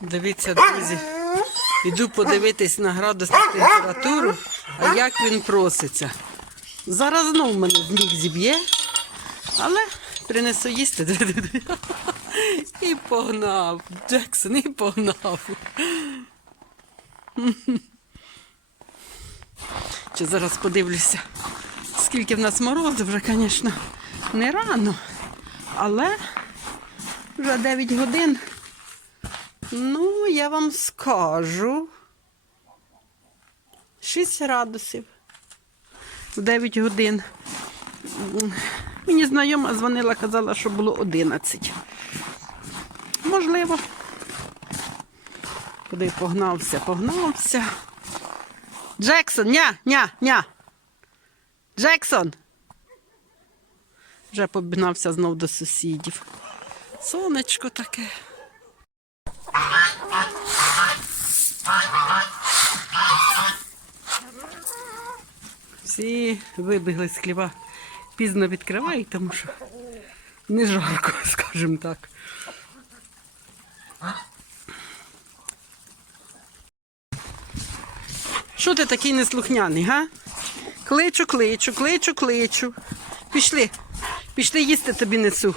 Дивіться, друзі. Іду подивитись на градусну температуру, а як він проситься. Зараз знов мене з ніг зіб'є, але принесу їсти. І погнав. Джексон, і погнав. Чи зараз подивлюся, скільки в нас морозу, вже, звісно, не рано, але вже 9 годин. Ну, я вам скажу. 6 градусів. В 9 годин. Мені знайома дзвонила, казала, що було 11. Можливо. Куди погнався, погнався. Джексон, ня, ня, ня. Джексон. Вже побігнався знов до сусідів. Сонечко таке. Всі вибігли з хліба. Пізно відкривають, тому що не жарко, скажімо так. Що ти такий неслухняний, га? Кличу, кличу, кличу, кличу. Пішли, пішли їсти тобі несу.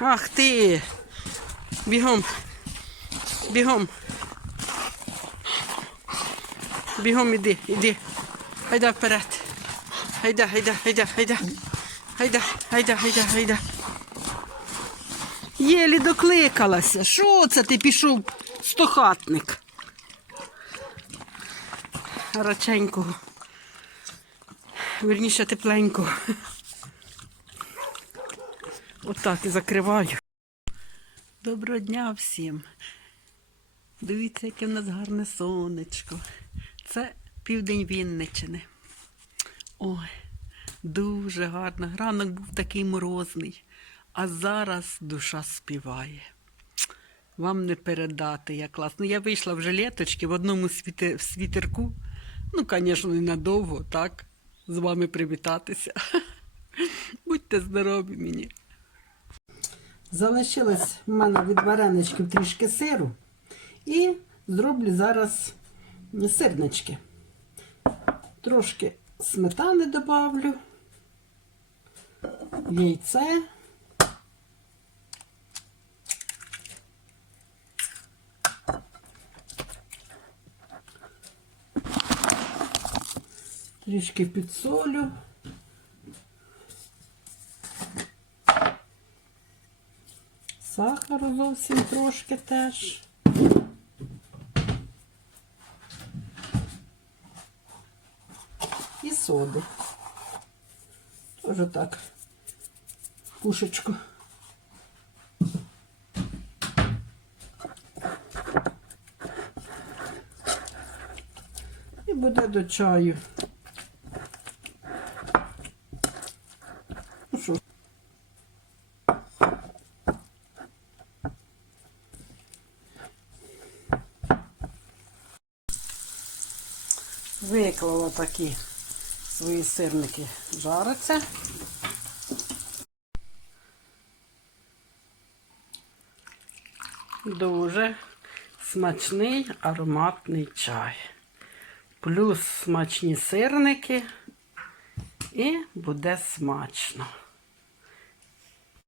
Ах ти. Бігом. Бігом. Бігом іди, іди. Гайда вперед. Гайда, гайда, гайда, гайда. Гайда, гайда, гайда, гайда. Єлі докликалася. Що це ти пішов стохатник? Раченького. Верніше тепленького. Отак і закриваю. Доброго дня всім. Дивіться, яке в нас гарне сонечко. Це південь Вінничини. Ой, дуже гарно. Ранок був такий морозний, а зараз душа співає. Вам не передати, як класно. Я вийшла в жилеточки в одному світерку. Ну, звісно, ненадовго, так? З вами привітатися. Будьте здорові мені. Залишилось в мене від вареничків трішки сиру. І зроблю зараз сирнички. Трошки сметани добавлю, яйце. Трішки підсолю. Сахару зовсім трошки теж. Соди. Тоже так. Пушечку. І буде до чаю. Ну Виклала такі свої сирники жаряться. Дуже смачний ароматний чай. Плюс смачні сирники і буде смачно.